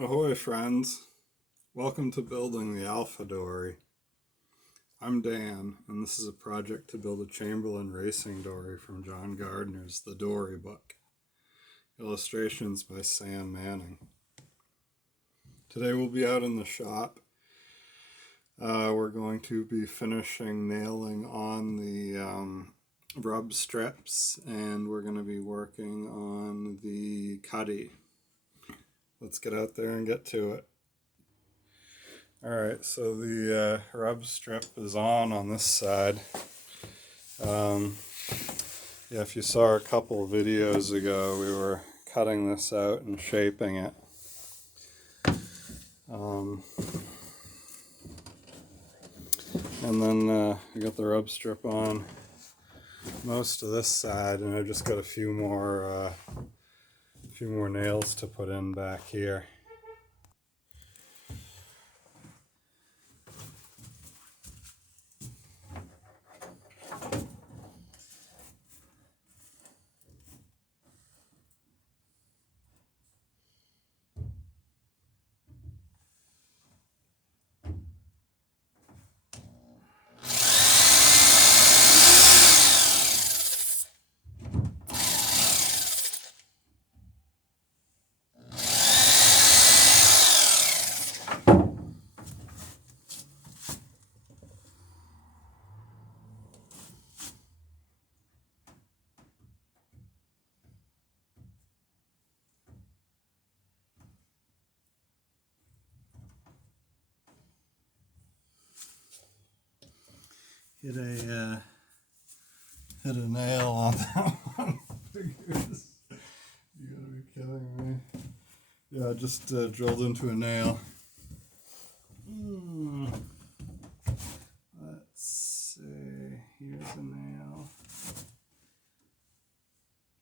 Ahoy friends, welcome to building the Alpha Dory. I'm Dan, and this is a project to build a Chamberlain racing dory from John Gardner's The Dory book. Illustrations by Sam Manning. Today we'll be out in the shop. We're going to be finishing nailing on the rub strips, and we're going to be working on the Cuddy. Let's get out there and get to it. Alright, so the rub strip is on this side. If you saw a couple of videos ago, we were cutting this out and shaping it. And then I got the rub strip on most of this side, and I just got a few more nails to put in back here. Hit a nail on that one. Figures. You gotta be kidding me. Yeah, just drilled into a nail. Let's see. Here's a nail.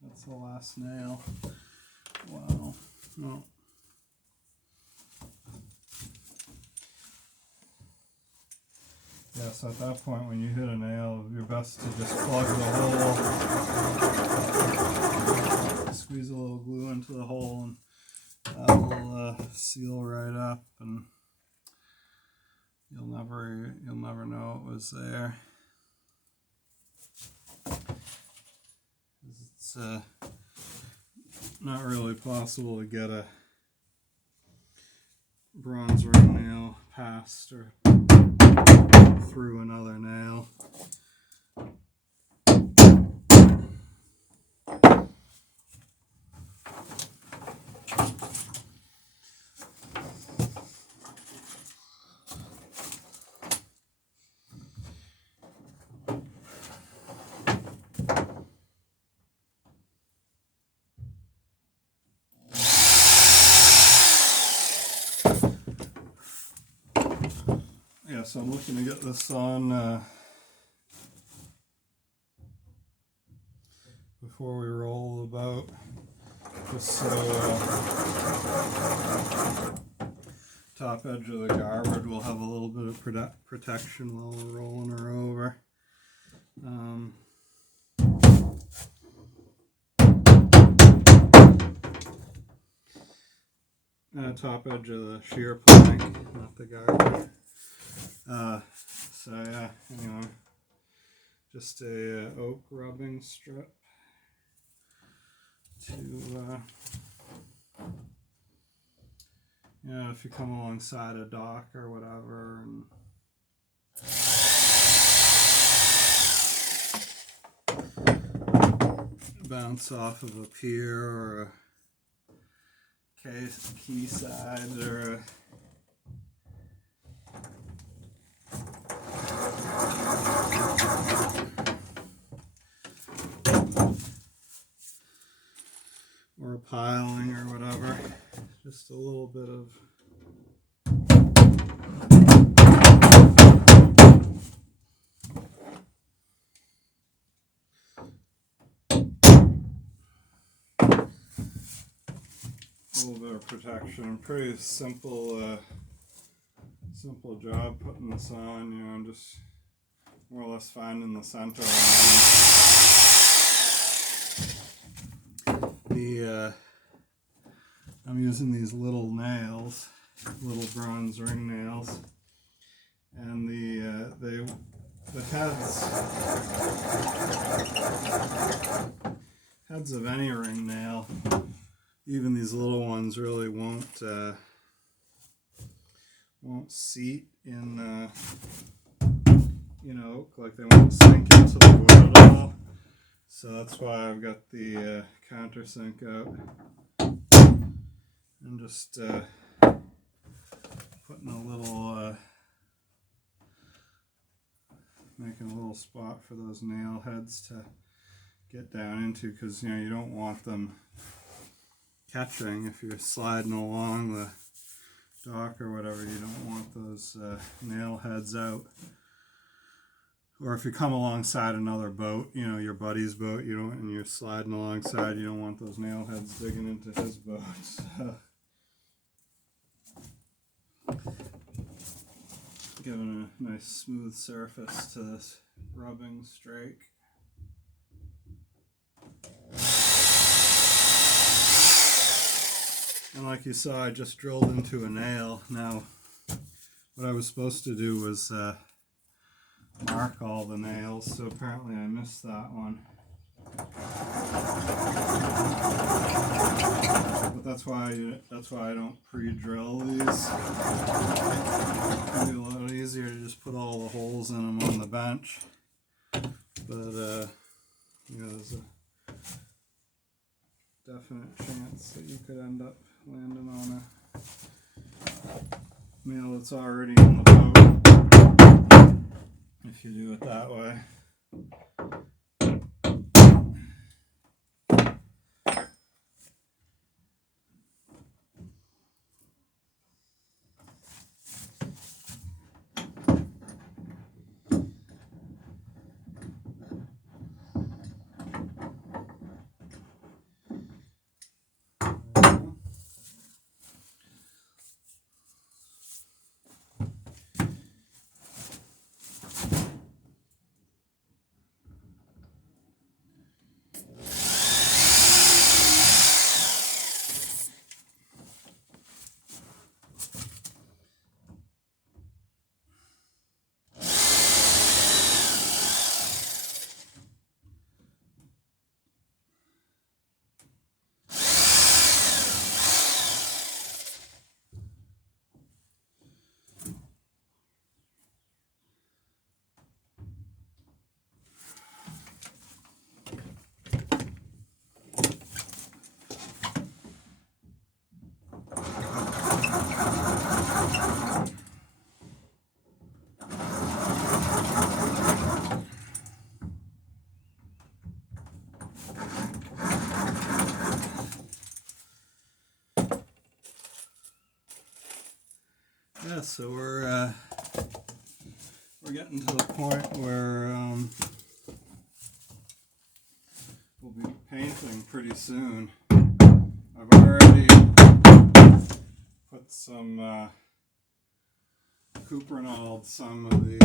That's the last nail. Wow. No. Yeah, so at that point when you hit a nail, you're best to just plug the hole, squeeze a little glue into the hole, and that'll seal right up, and you'll never know it was there. It's not really possible to get a bronze ring nail past or through another nail. Yeah, so I'm looking to get this on before we roll the boat, just so top edge of the garboard will have a little bit of protection while we're rolling her over. Top edge of the shear plank, not the garboard. So yeah, anyway, just a oak rubbing strip to, if you come alongside a dock or whatever and bounce off of a pier or a quayside or a piling or whatever, just a little bit of protection. Pretty simple job putting this on, just more or less finding the center line. The I'm using these little nails, little bronze ring nails, and the heads of any ring nail, even these little ones, really won't seat in like they won't sink into the wood at all. So that's why I've got the countersink out and just putting a little making a little spot for those nail heads to get down into, because you don't want them catching if you're sliding along the dock or whatever. You don't want those nail heads out. Or if you come alongside another boat, your buddy's boat, and you're sliding alongside, you don't want those nail heads digging into his boat. So, giving a nice smooth surface to this rubbing strake. And like you saw, I just drilled into a nail. Now, what I was supposed to do was mark all the nails, so apparently I missed that one. But that's why I don't pre-drill these. It'd be a lot easier to just put all the holes in them on the bench. But there's a definite chance that you could end up landing on a nail that's already in the boat if you do it that way. Yeah, so we're getting to the point where we'll be painting pretty soon. I've already put some cuprinoled some of the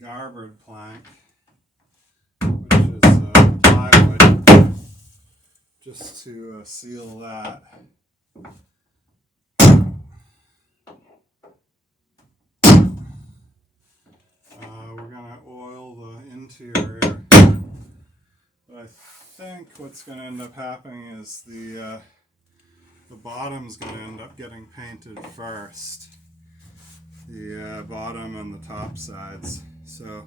garboard plank, which is plywood, just to seal that. We're going to oil the interior, but I think what's going to end up happening is the bottom's going to end up getting painted first, the bottom and the top sides. So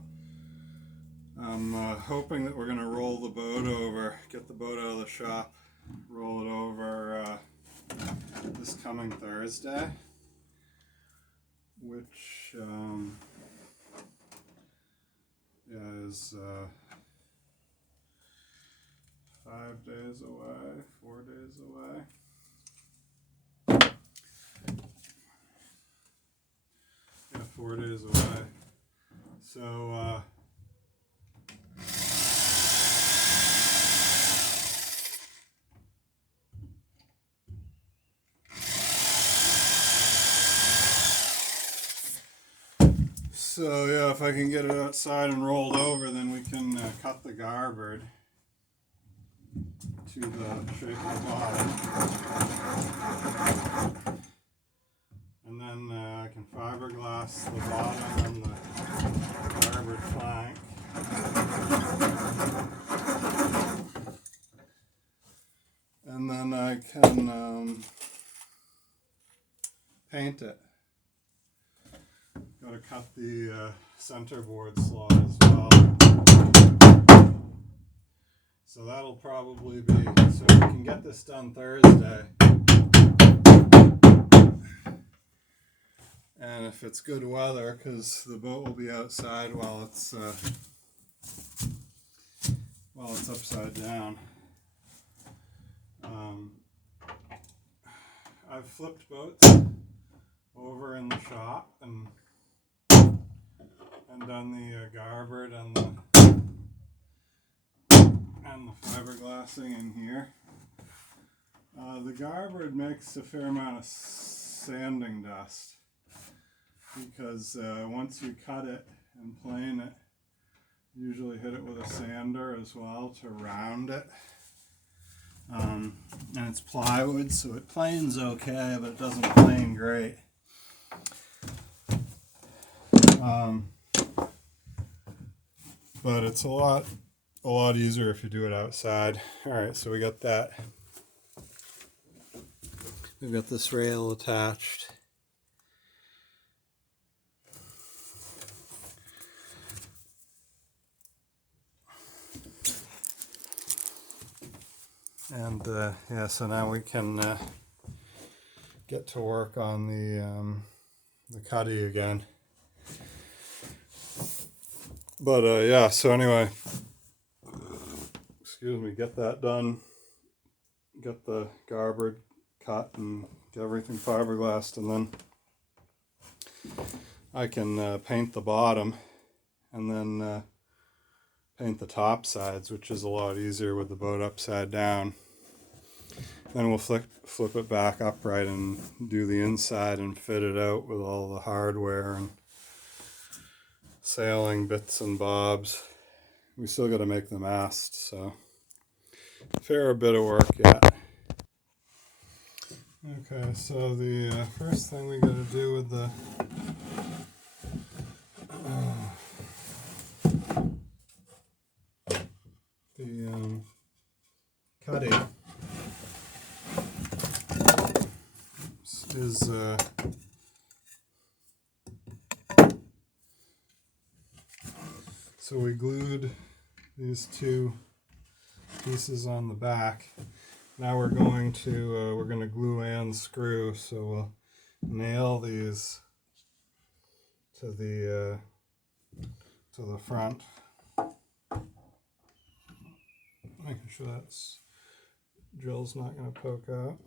I'm hoping that we're going to roll the boat over, get the boat out of the shop, roll it over this coming Thursday, which is 5 days away, 4 days away. Yeah, 4 days away. So yeah, if I can get it outside and rolled over, then we can cut the garboard. to the shape of the bottom. And then I can fiberglass the bottom and the garboard flank. And then I can paint it. Got to cut the centerboard slot as well. So that'll probably be, so we can get this done Thursday. And if it's good weather, because the boat will be outside while it's upside down. I've flipped boats over in the shop and done the garboard and the fiberglassing in here. The garboard makes a fair amount of sanding dust because once you cut it and plane it, you usually hit it with a sander as well to round it. And it's plywood, so it planes okay, but it doesn't plane great. But it's a lot easier if you do it outside. Alright, so we got that. We've got this rail attached. And yeah, so now we can get to work on the cuddy again. But yeah, so anyway, excuse me, get that done, get the garboard cut and get everything fiberglassed, and then I can paint the bottom and then paint the top sides, which is a lot easier with the boat upside down. Then we'll flip it back upright and do the inside and fit it out with all the hardware and sailing bits and bobs. We still got to make the mast, so a fair bit of work yet. Okay, so the first thing we got to do with the cuddy is so we glued these two pieces on the back. Now we're going to glue and screw, so we'll nail these to the front, making sure that drill's not going to poke out.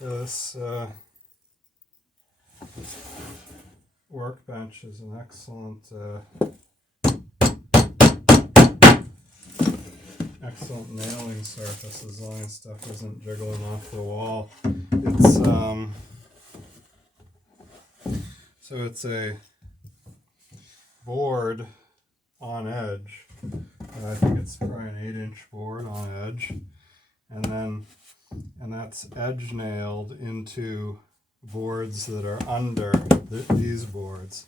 This workbench is an excellent nailing surface as long as stuff isn't jiggling off the wall. It's so it's a board on edge. I think it's probably an 8-inch board on edge, and that's edge nailed into boards that are under these boards.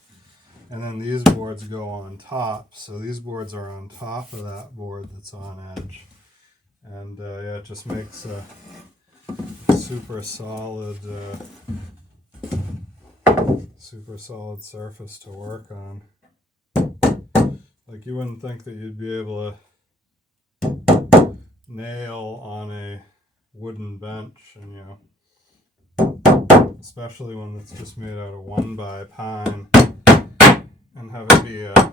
And then these boards go on top. So these boards are on top of that board that's on edge. And yeah, it just makes a super solid surface to work on. Like, you wouldn't think that you'd be able to nail on a wooden bench, and you know, especially when it's just made out of 1x pine, and have it be a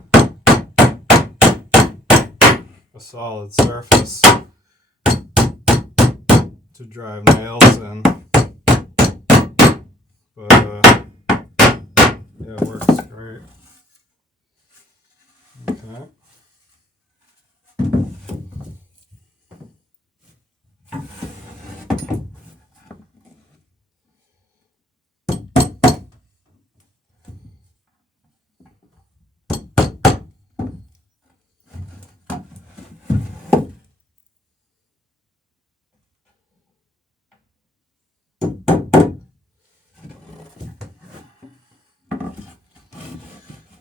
solid surface to drive nails in. But yeah, it works great. Okay.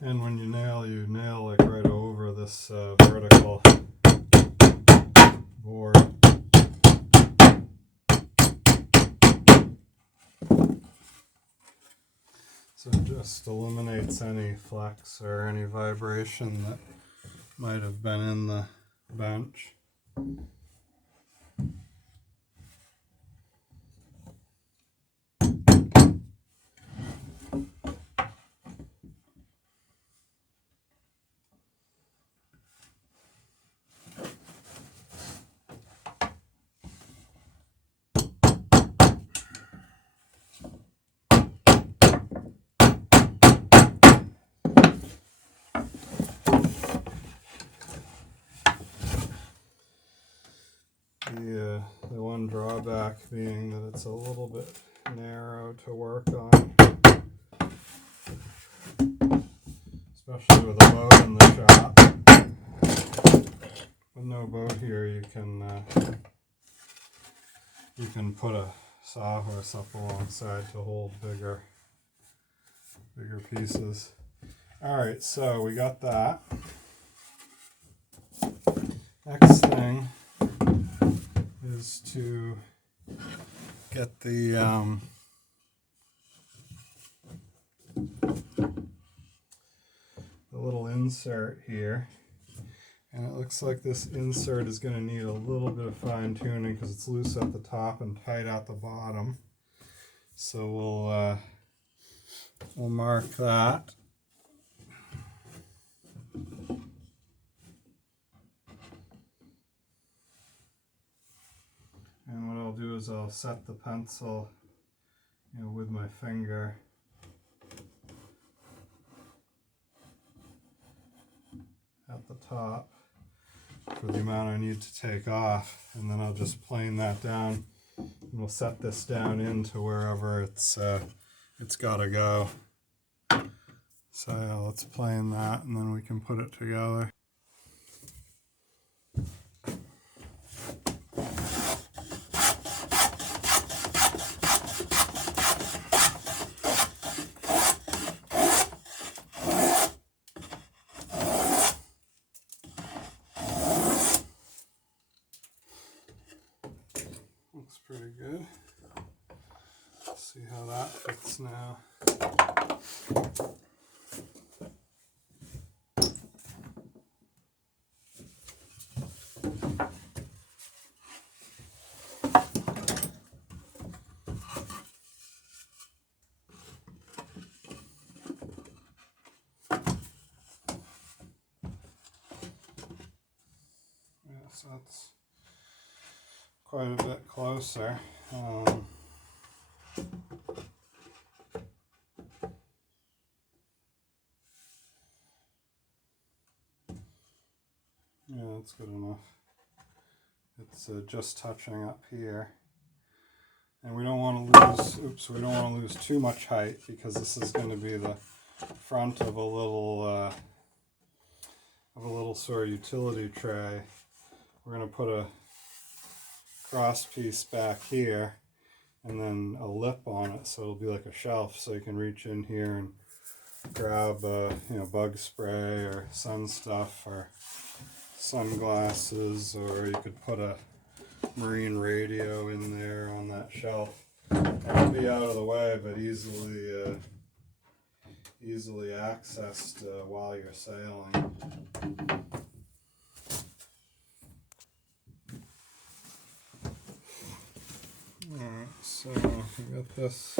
And when you nail like right over this vertical board. So it just eliminates any flex or any vibration that might have been in the bench. The one drawback being that it's a little bit narrow to work on, especially with a boat in the shop. With no boat here, you can put a sawhorse up alongside to hold bigger pieces. All right, so we got that. Next thing is to get the little insert here, and it looks like this insert is going to need a little bit of fine tuning because it's loose at the top and tight at the bottom. So we'll mark that. And what I'll do is I'll set the pencil, with my finger. At the top for the amount I need to take off, and then I'll just plane that down, and we'll set this down into wherever it's got to go. So yeah, let's plane that, and then we can put it together. Looks pretty good. Let's see how that fits now. So that's quite a bit closer. Yeah, that's good enough. It's just touching up here, and we don't want to lose too much height, because this is going to be the front of a little sort of utility tray. We're going to put a cross piece back here and then a lip on it, so it'll be like a shelf, so you can reach in here and grab bug spray or sun stuff or sunglasses, or you could put a marine radio in there on that shelf. It'll be out of the way, but easily accessed while you're sailing. Alright, so we got this.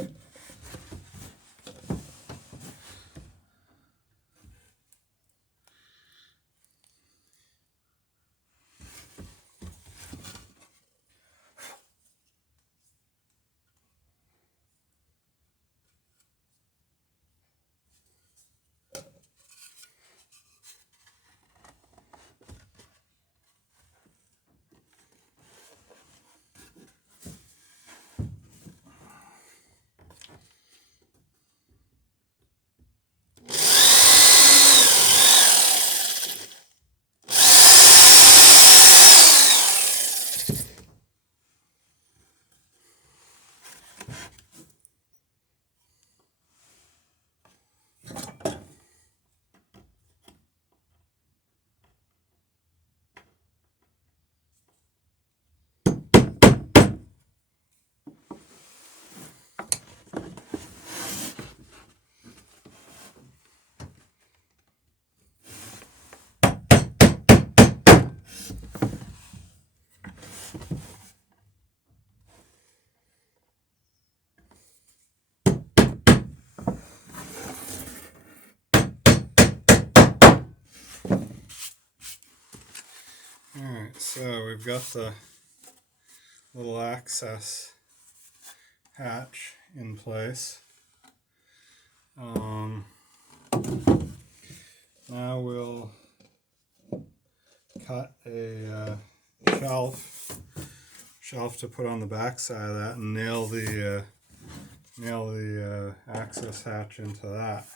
Alright, so we've got the little access hatch in place. Now we'll cut a shelf to put on the back side of that and nail the access hatch into that.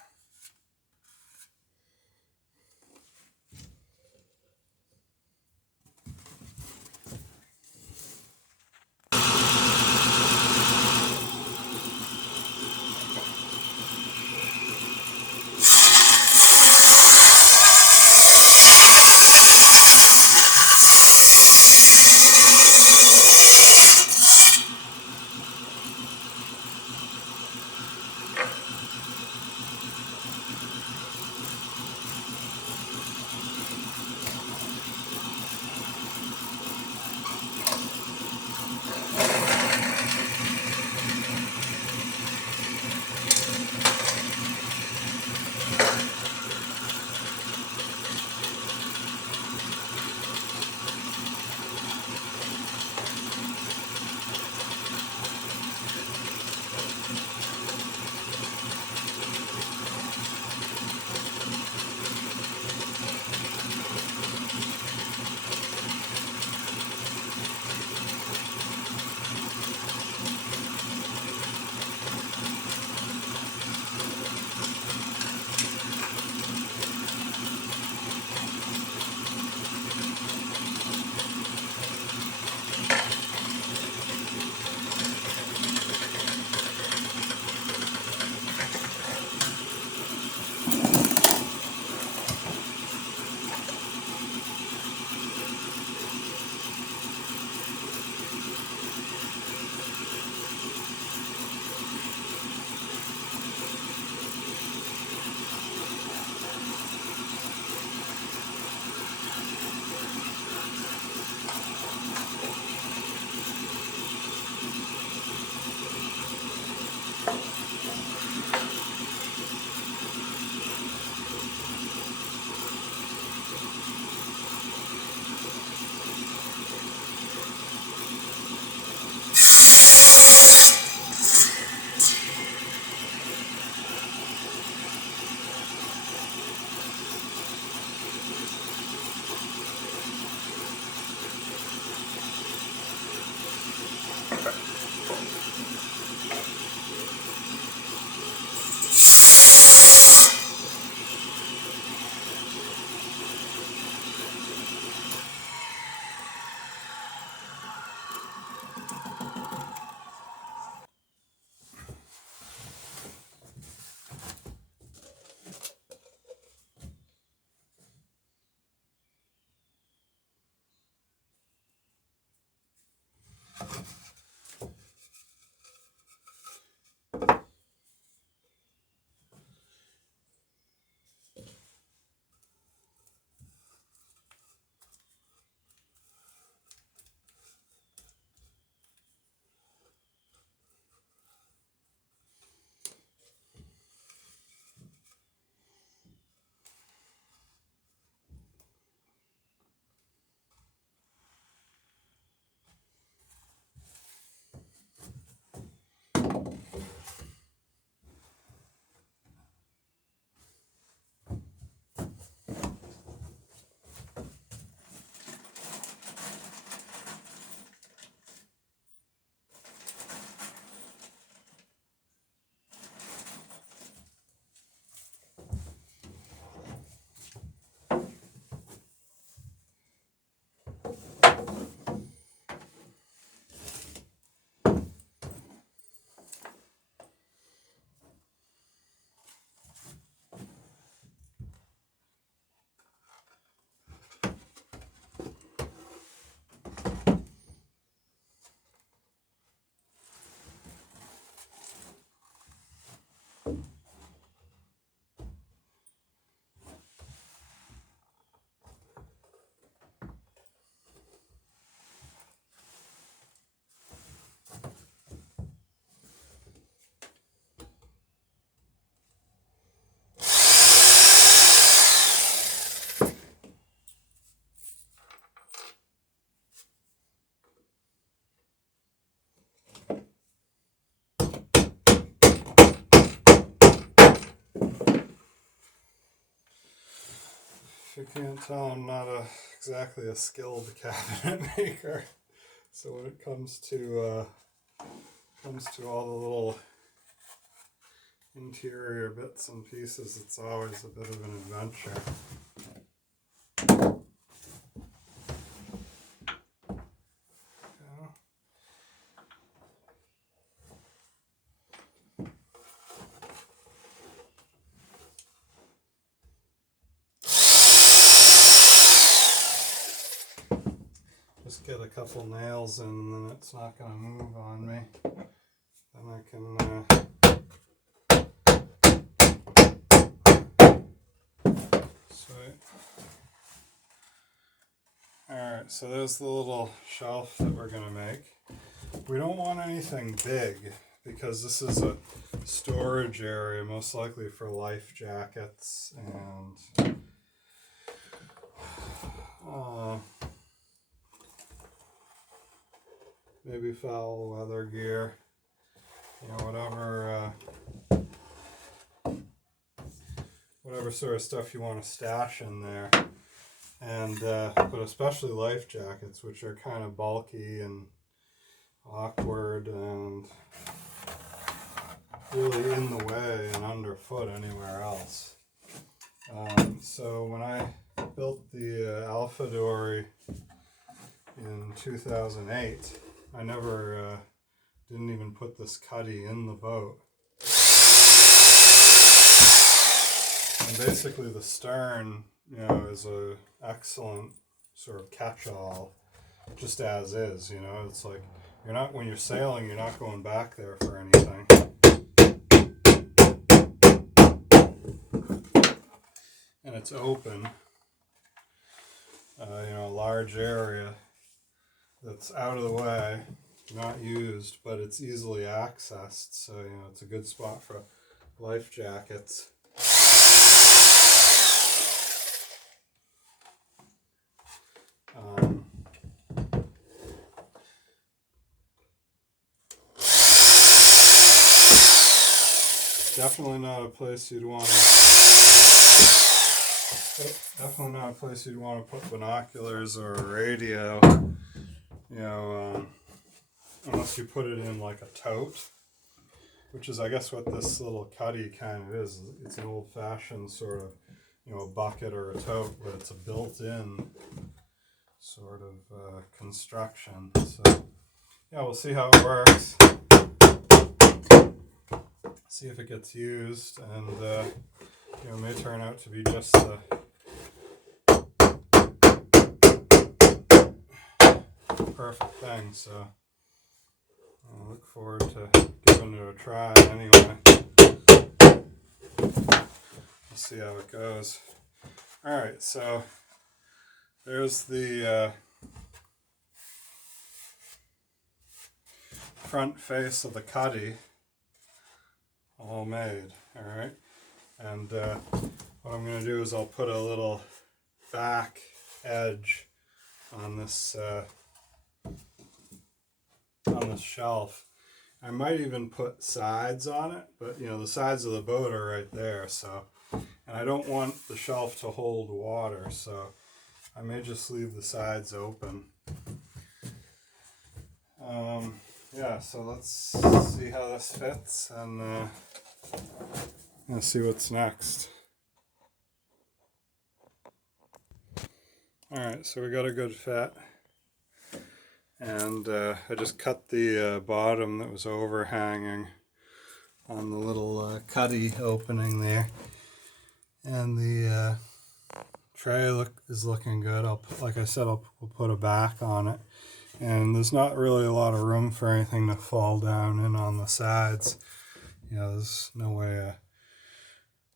you can't tell, I'm not exactly a skilled cabinet maker. So when it comes to all the little interior bits and pieces, it's always a bit of an adventure. Just get a couple nails in, and then it's not going to move on me. Then I can sweet. Alright, so there's the little shelf that we're going to make. We don't want anything big because this is a storage area, most likely for life jackets and maybe foul weather gear, you know, whatever sort of stuff you want to stash in there. And but especially life jackets, which are kind of bulky and awkward and really in the way and underfoot anywhere else. So when I built the Alpha Dory in 2008, I never didn't even put this Cuddy in the boat. And basically the stern, you know, is a excellent sort of catch-all, just as is, you know. It's like you're not, when you're sailing, you're not going back there for anything. And it's open, you know, a large area that's out of the way, not used, but it's easily accessed. So, you know, it's a good spot for life jackets. Definitely not a place you'd want to. Definitely not a place you'd want to put binoculars or a radio. You know, unless you put it in like a tote, which is, I guess, what this little Cuddy kind of is. It's an old-fashioned sort of, you know, a bucket or a tote, but it's a built-in sort of construction. So, yeah, we'll see how it works. See if it gets used, and you know, it may turn out to be just the perfect thing. So I look forward to giving it a try. Anyway, we'll see how it goes. All right, so there's the front face of the Cuddy, all made. All right, and what I'm going to do is I'll put a little back edge on this shelf. I might even put sides on it, but you know, the sides of the boat are right there. So, and I don't want the shelf to hold water, so I may just leave the sides open. Yeah, so let's see how this fits, and let's see what's next. Alright, so we got a good fit, and I just cut the bottom that was overhanging on the little Cuddy opening there, and the tray is looking good. Like I said, we'll put a back on it. And there's not really a lot of room for anything to fall down in on the sides. You know, there's no way a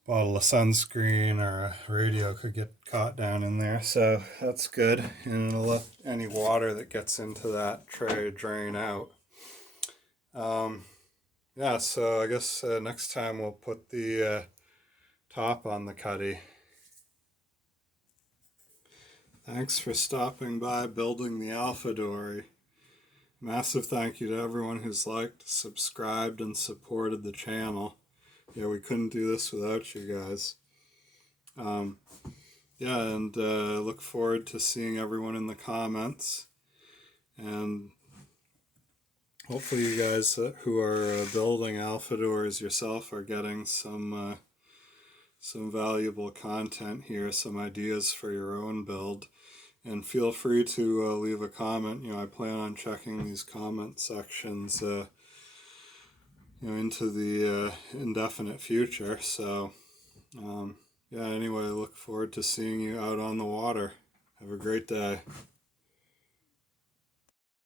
bottle of sunscreen or a radio could get caught down in there. So that's good. And it'll let any water that gets into that tray drain out. Yeah, so I guess next time we'll put the top on the Cuddy. Thanks for stopping by Building the Alpha Dory. Massive thank you to everyone who's liked, subscribed, and supported the channel. Yeah, we couldn't do this without you guys. yeah, and look forward to seeing everyone in the comments. And hopefully you guys who are building Alpha Doors yourself are getting some valuable content here, some ideas for your own build. And feel free to leave a comment. I plan on checking these comment sections into the indefinite future. So, yeah, anyway, I look forward to seeing you out on the water. Have a great day.